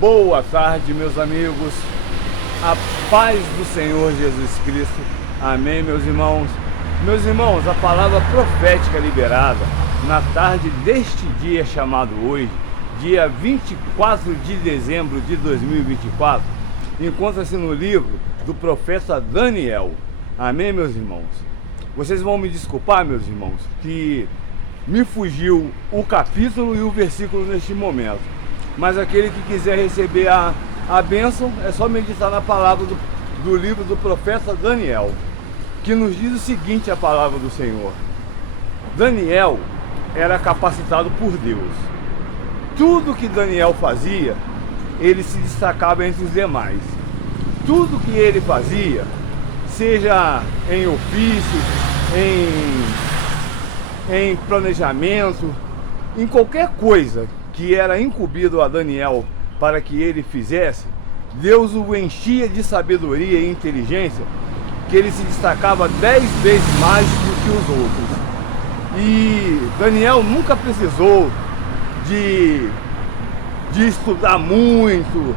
Boa tarde, meus amigos. A paz do Senhor Jesus Cristo. Amém, meus irmãos. Meus irmãos, a palavra profética liberada na tarde deste dia chamado hoje, dia 24 de dezembro de 2024, encontra-se no livro do profeta Daniel. Amém, meus irmãos? Vocês vão me desculpar, meus irmãos, que me fugiu o capítulo e o versículo neste momento. Mas aquele que quiser receber a bênção, é só meditar na palavra do livro do profeta Daniel, que nos diz o seguinte, a palavra do Senhor. Daniel era capacitado por Deus. Tudo que Daniel fazia, ele se destacava entre os demais. Tudo que ele fazia, seja em ofício, em planejamento, em qualquer coisa que era incumbido a Daniel para que ele fizesse, Deus o enchia de sabedoria e inteligência, que ele se destacava 10 vezes mais do que os outros. E Daniel nunca precisou de estudar muito,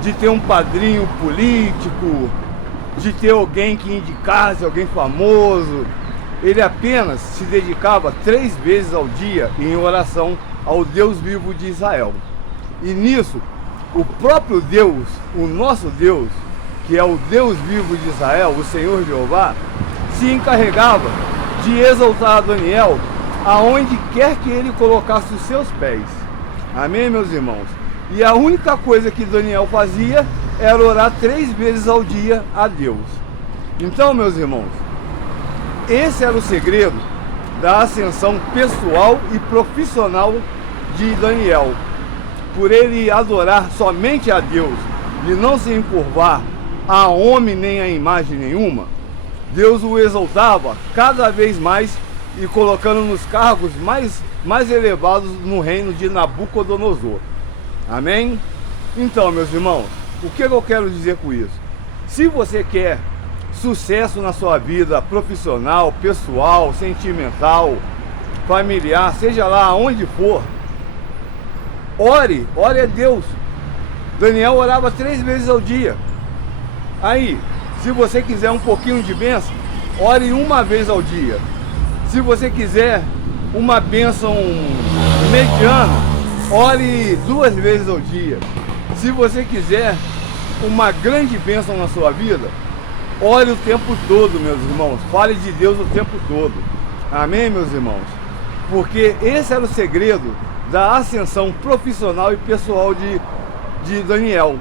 de ter um padrinho político, de ter alguém que indicasse, alguém famoso. Ele apenas se dedicava 3 vezes ao dia em oração ao Deus vivo de Israel. E nisso, o próprio Deus, o nosso Deus, que é o Deus vivo de Israel, o Senhor Jeová, se encarregava de exaltar Daniel aonde quer que ele colocasse os seus pés. Amém, meus irmãos? E a única coisa que Daniel fazia era orar 3 vezes ao dia a Deus. Então, meus irmãos, esse era o segredo da ascensão pessoal e profissional de Daniel. Por ele adorar somente a Deus e não se encurvar a homem nem a imagem nenhuma, Deus o exaltava cada vez mais e colocando nos cargos mais elevados no reino de Nabucodonosor. Amém? Então, meus irmãos, o que eu quero dizer com isso? Se você quer sucesso na sua vida profissional, pessoal, sentimental, familiar, seja lá onde for, ore a Deus. Daniel orava 3 vezes ao dia. Aí, se você quiser um pouquinho de bênção, ore 1 vez ao dia. Se você quiser uma bênção mediana, ore 2 vezes ao dia. Se você quiser uma grande bênção na sua vida, ore o tempo todo, meus irmãos. Fale de Deus o tempo todo. Amém, meus irmãos? Porque esse era o segredo da ascensão profissional e pessoal de Daniel.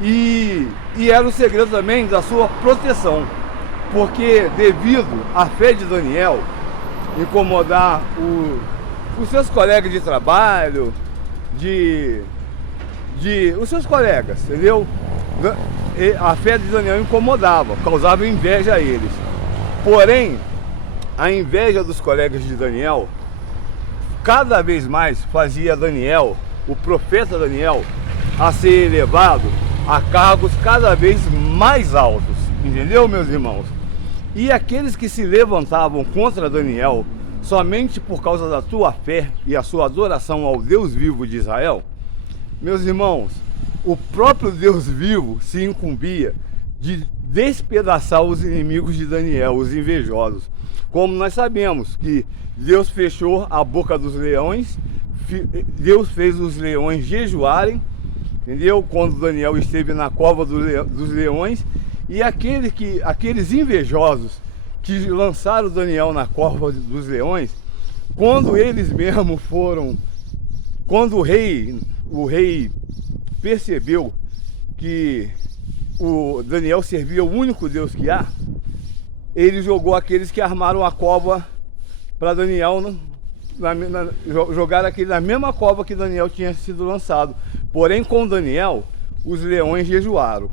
E era o segredo também da sua proteção. Porque devido à fé de Daniel incomodar os seus colegas de trabalho, os seus colegas, entendeu? A fé de Daniel incomodava, causava inveja a eles. Porém, a inveja dos colegas de Daniel cada vez mais fazia Daniel, o profeta Daniel, a ser elevado a cargos cada vez mais altos. Entendeu, meus irmãos? E aqueles que se levantavam contra Daniel somente por causa da sua fé e a sua adoração ao Deus vivo de Israel, meus irmãos, o próprio Deus vivo se incumbia de despedaçar os inimigos de Daniel, os invejosos. Como nós sabemos que Deus fechou a boca dos leões, Deus fez os leões jejuarem, entendeu? Quando Daniel esteve na cova dos leões, e aqueles invejosos que lançaram Daniel na cova dos leões, quando eles mesmos foram, quando o rei percebeu que o Daniel servia o único Deus que há, ele jogou aqueles que armaram a cova para Daniel, jogaram aquele na mesma cova que Daniel tinha sido lançado. Porém, com Daniel, os leões jejuaram.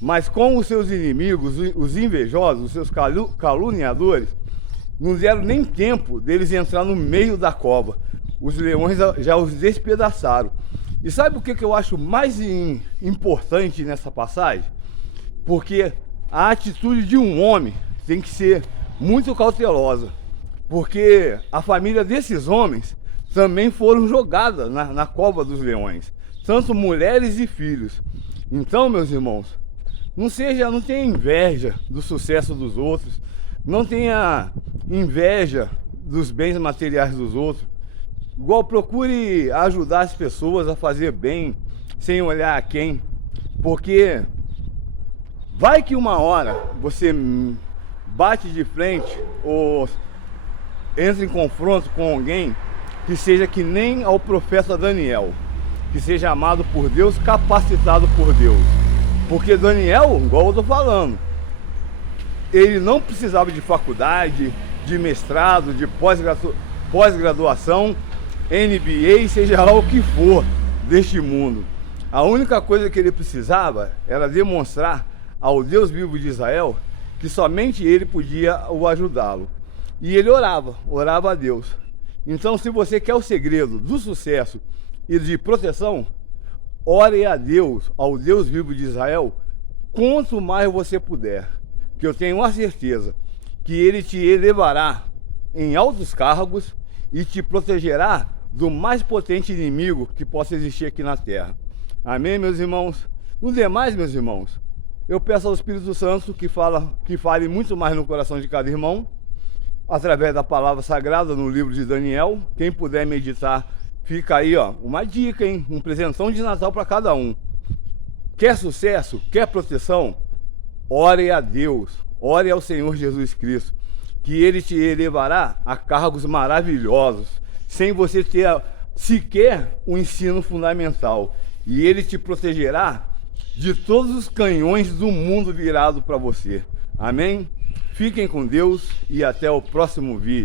Mas com os seus inimigos, os invejosos, os seus caluniadores, não deram nem tempo deles entrar no meio da cova. Os leões já os despedaçaram. E sabe o que eu acho mais importante nessa passagem? Porque a atitude de um homem tem que ser muito cautelosa. Porque a família desses homens também foram jogadas na cova dos leões. tanto mulheres e filhos. Então, meus irmãos, não tenha inveja do sucesso dos outros, não tenha inveja dos bens materiais dos outros. Igual, procure ajudar as pessoas a fazer bem, sem olhar a quem, porque vai que uma hora você bate de frente ou entra em confronto com alguém que seja que nem ao profeta Daniel, que seja amado por Deus, capacitado por Deus. Porque Daniel, igual eu estou falando, ele não precisava de faculdade, de mestrado, de pós-graduação, MBA, seja lá o que for deste mundo. A única coisa que ele precisava era demonstrar ao Deus vivo de Israel que somente ele podia o ajudá-lo. E ele orava a Deus. Então, se você quer o segredo do sucesso e de proteção, ore a Deus, ao Deus vivo de Israel, quanto mais você puder, que eu tenho a certeza que ele te elevará em altos cargos e te protegerá do mais potente inimigo que possa existir aqui na terra. Amém, meus irmãos? No demais, meus irmãos, eu peço ao Espírito Santo que fale muito mais no coração de cada irmão, através da palavra sagrada no livro de Daniel. Quem puder meditar, fica aí, ó, uma dica, hein? Um presentão de Natal para cada um. Quer sucesso? Quer proteção? Ore a Deus, ore ao Senhor Jesus Cristo, que Ele te elevará a cargos maravilhosos, sem você ter sequer um ensino fundamental. E Ele te protegerá de todos os canhões do mundo virado para você. Amém? Fiquem com Deus e até o próximo vídeo.